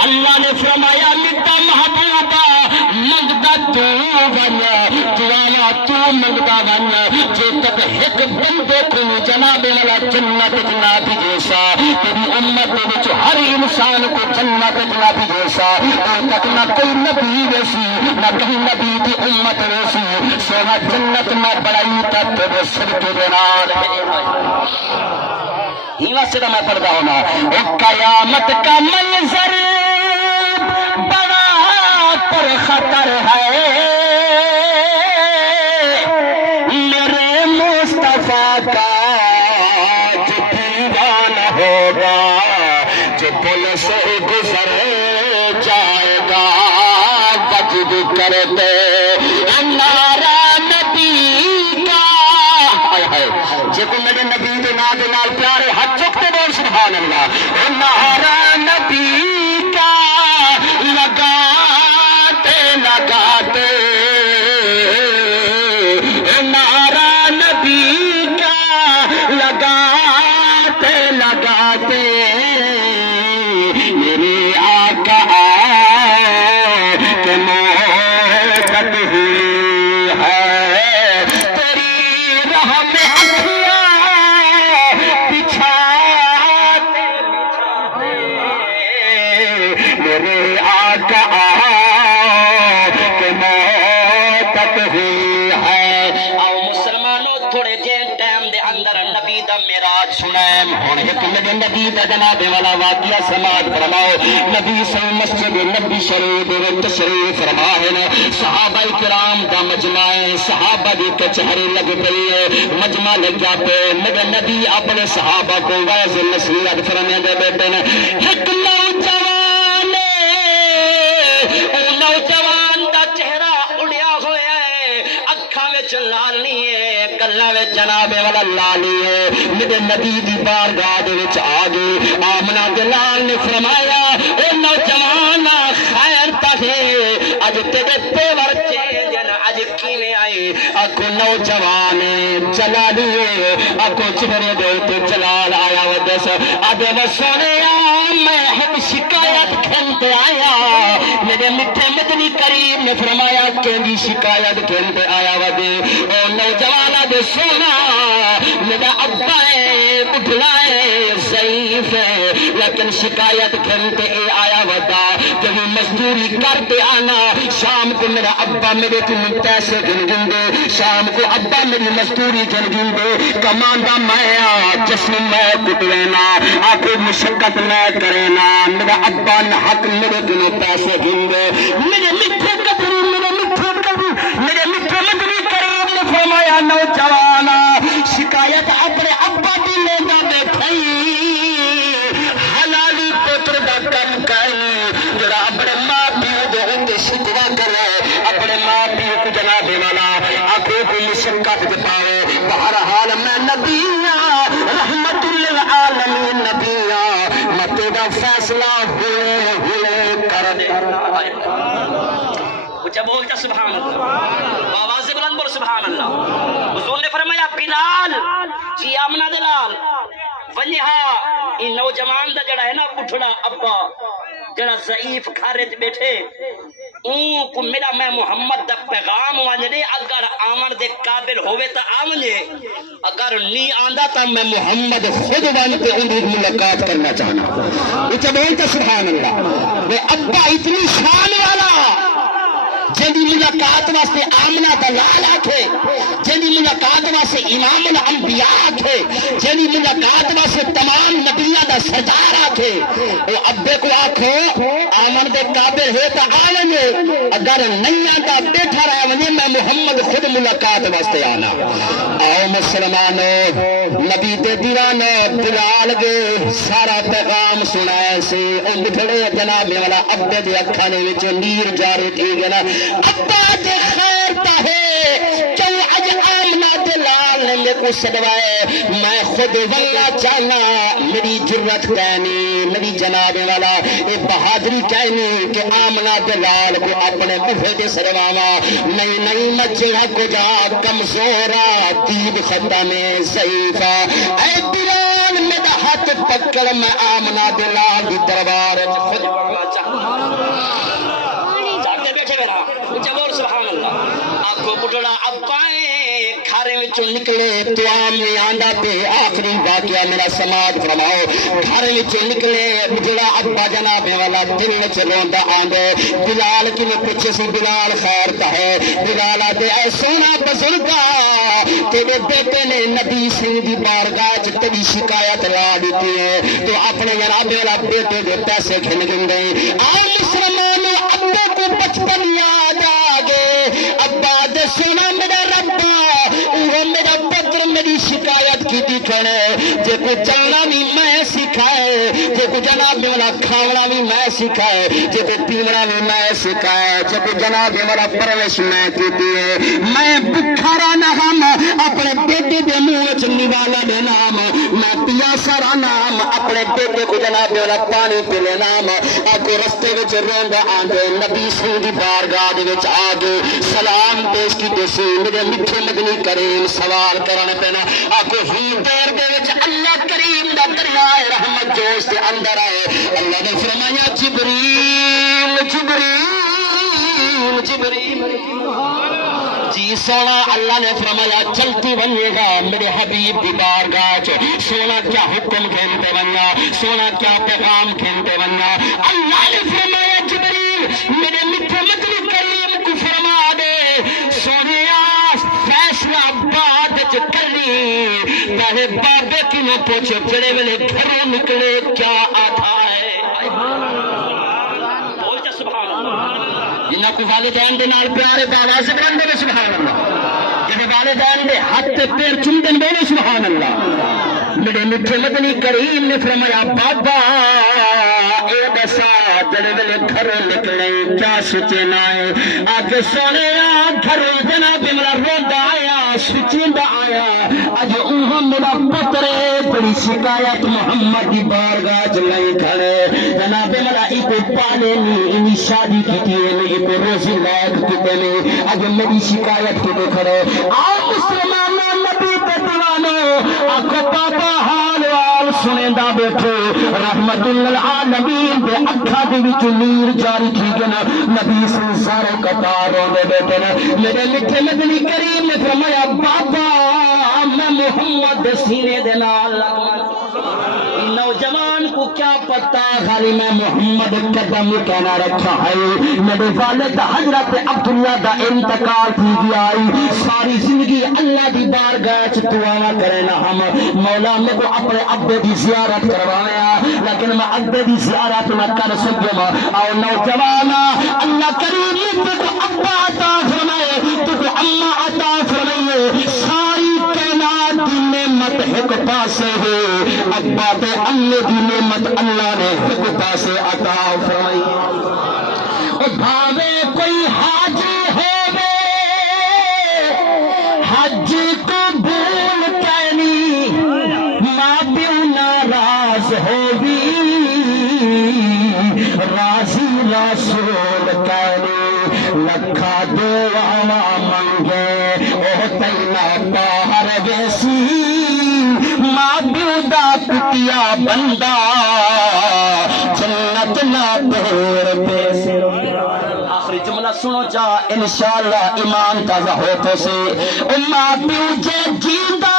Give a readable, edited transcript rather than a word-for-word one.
اللہ نے فرمایا میٹھا محبوبہ منگتا تو ون دعایا تو منگتا ون جے تک ایک بندے کو جناب والا جنت نہ بھیجا تیری امت وچ ہر انسان کو جنت نہ بھیجا تک نہ کوئی نبی ویسی نہ کہیں نبی کی امت ویسی سونا جنت میں بڑائی تک تیرے صدقے دے نال ہی واسطے میں پڑھتا ہونا قیامت کا منظر بڑا پر خطر ہے میرے مصطفیٰ کا جو دیوانہ ہوگا جو پل سے گزر جائے گا وجد کرتے نعرہ نبی کا جے کو میرے نبی دے نام دے نال پیارے ہاتھ چکتے بول سبحان اللہ نعرہ نبی کا لگاتے لگاتے نعرہ نبی کا لگاتے لگاتے میرے آقا آئے کہ موت ہوئی ہے تیری راہ میں اکھیاں بچھاتے میرے آقا آئے کہ موت ہوئی ہے آؤ مسلمانوں تھوڑے جے ٹائم دے اندر نبی دا معراج سنائیں ہن ایک میرے نبی دا جناب والا واقعہ سماعت فرماؤ نبی صلی مسجد نبی شریف دے تشریف فرما ہے صحابہ کرام دا مجمع ہے صحابہ دی کچہری لگ پئی ہے مجمع لگیا پہ میرے نبی اپنے صحابہ کو واعظ نصیحت فرمانے دے بیٹھے نے ایک نوجوان نوجوان دا چہرہ اڑیا ہوا ہے اکھاں وچ لال نہیں ہے گلاں وچ جناب والا لال نہیں ہے میرے نبی دی بارگاہ دے وچ آ گئے آمنہ دے لال نے فرمایا اے نوجوان خیر تھے اج تیرے پیور چینج اج کیویں آئی اکو نوجوان جلالیے اکو چہرے دے تے جلال آیا ودس آدھے وہ سونیا میں ایک شکایت کھنتے آیا میرے میٹھے مدنی کریم نے فرمایا کہ شکایت کھنتے آیا ودے او نوجوانا دے سونا میرا ابا ہے بڑھلا ہے ضعیف ہے لیکن شکایت کھنتے آیا ودا جب مزدوری کرتے آنا شام کو میرا ابا میرے کو پیسے گن گن دے شام کو ابا میری مزدوری گن گن دے کماندا میں جسم میں کٹ لینا آگے مشقت میں کرینا میرا ابا نہ حق میرے کو پیسے گن دے میرے میٹھے قدر میرے میٹھے مدنی کریم نے فرمایا نوجوانا شکایت اپنے ابا دی لینا بیٹھائی حلالی پتر دا کم کائی جڑا اپنے ماں پیو دے ہوتے شکوا کرے اپنے ماں پیو کو جناب والا آنکھوں کو مشقت دپاوے بہرحال میں نبیاں رحمت للعالمین نبیاں متے دا فیصلہ ہوئے ہوئے کر دے اچھا بولتا سبحان اللہ آواز سے بلند بول سبحان اللہ حضور نے فرمایا بلال جی آمنہ دلال ونہا ان نوجوان دا جڑا ہے نا اٹھڑا ابا جڑا ضعیف گھر بیٹھے اون کو میرا میں محمد دا پیغام وانجے اگر آمن دے قابل ہوئے تا آمنجے اگر نہیں آندہ تا میں محمد خود وانتے انہیں ملاقات کرنا چاہنا اچھا بولتا سبحان اللہ وہ ابا اتنی شان والا جنہی ملاقات واسطے آمنہ دلال آکھے جنہی ملاقات واسطے امام الانبیاء آکھے جنہی ملاقات واسطے تمام نبیاں دا سردار آکھے وہ ابے کو آکھو آمن دے قابل ہے تا آنے اگر نہیں آتا بیٹھا رہا ونی میں محمد خود ملاقات واسطے آنا آؤ مسلمانوں نبی دے دیوانے بلال گے سارا پیغام سنائے سے ان بٹھڑے جناب والا ابے دے اکھانے وچ نیر جاری تھی گنا ابا دے خیر تاہے کیوں اج آمنہ دلال نے لے کو سدوائے میں خود واللہ چاہنا میری جرت کہنی میری جناب والا اے بہادری کہنی کہ آمنہ دلال کو اپنے مفید سرواما نہیں نہیں مچڑا کو جا کمزورا دید ختم ضعیفہ اے بلال میرا ہاتھ پکڑ میں آمنہ دلال کی دربار خود پڑھنا چاہتا رہا اچھا بول سبحان اللہ آنکھوں بٹھڑا ابائیں کھارے وچوں نکلے تو آم نہیں آندا پہ آخری واقعہ میرا سماعت فرماؤ کھارے وچوں نکلے بٹھڑا ابا جناب والا دل وچ روندا آندے بلال کی پوچھے سی بلال خیر تا ہے بلال آتے اے سونا بزرگا تیرے بیٹے نے نبی سنگھ دی بارگاہ چ تیری شکایت لا دیتی ہے تو اپنے جناب والا بیٹے دے پیسے کھن گندے آؤ مسلمانوں ابے کو بچپن یاد آ گئے ابا دے سونا میرا ربا وہ میرا پتر میری شکایت کی دی کھڑے جے کو چلنا بھی میں سکھائے جے کو جناب والا کھاونا بھی میں سکھائے جے کو پیونا بھی میں سکھائے جے کو جناب والا پرورش میں کیتی ہے میں بکھارا نہ ہم اپنے بیٹے دے منہ وچ نوالا دے نام میں پیاسا رہا نام اپنے بیٹے کو جناب والا پانی پلے نام آگے رستے وچ روندا آندے نبی سنگھ دی بارگاہ دے وچ آگے سلام پیش کیتے سی میرے میٹھے مدنی کریم سوال کرنے پینا آگے ہی دیر دے وچ اللہ کریم دا دریائے رحمت جوش دے اندر آئے اللہ نے فرمایا جبریل جبریل جبریل جی سونا اللہ نے فرمایا چلتی بنیے گا میرے حبیب دی بارگاہ چ سونا کیا حکم کھیلتے بننا سونا کیا پیغام کھیلتے بننا اللہ نے فرمایا جبریل میرے میٹھے مدنی کریم کو فرما دے سونے فیصلہ بعد چ کرنی پہلے بابے کی نہ پوچھے پھڑے ویلے گھروں نکلے کیا آتا ہے بولتے سبحان اللہ جنہاں کو والدین دے نال پیارے باواز سے بلند بولے سبحان اللہ جنہیں والدین دے ہاتھ پیر چومدن بولے سبحان اللہ میرے میٹھے مدنی کریم نے فرمایا بابا اے دسا جڑے ویلے گھروں نکلے کیا سوچے نہ ہے آگے سونے گھروں جناب میرا روندا آیا سچیندا آیا اج اوہ میرا پتر بڑی شکایت محمد دی بارگاہ چ لئی کھڑے جناب میرا ایک پالے نہیں شادی کیتی نہیں ایک روزی لائق کیتے نہیں اج میری شکایت کیتے کھڑے آ مسلمانوں نبی تے دیوانو آکھو بابا حال وال سنیندا بیٹھو رحمت للعالمین دے اکھاں دے وچ نور جاری تھی گنا نبی سارے قطار روندے بیٹھے نے میرے میٹھے مدنی کریم نے فرمایا بابا میں محمد سینے دے نال نوجوان کو کیا پتا خالی میں محمد قدم کہنا رکھا ہے میرے والد حضرت عبداللہ دا انتقال تھی گیا ساری زندگی اللہ دی بارگاہ چ دعا کرنا ہم مولا میں کو اپنے ابے دی زیارت کروایا لیکن میں ابے دی زیارت نہ کر سکوں اور نوجوان اللہ کریم تو ابا عطا فرمائے تو اما عطا فرمائے ساری کائنات دی نعمت ایک پاسے ہے ابا تے اللہ دی نعمت اللہ نے ایک پاسے عطا فرمائی او بھاوے کوئی حاجی ہووے حج قبول کینی ماں پیو ناراض ہووی راضی رسول کینی لکھا دعا منگے او تینا باہر ویسی ماں پیو دا کٹیا بندہ جنت نہ پھیر پیسے آخری جملہ سنو جا انشاءاللہ ایمان تازہ ہوتے سے ماں پیو جے جیندہ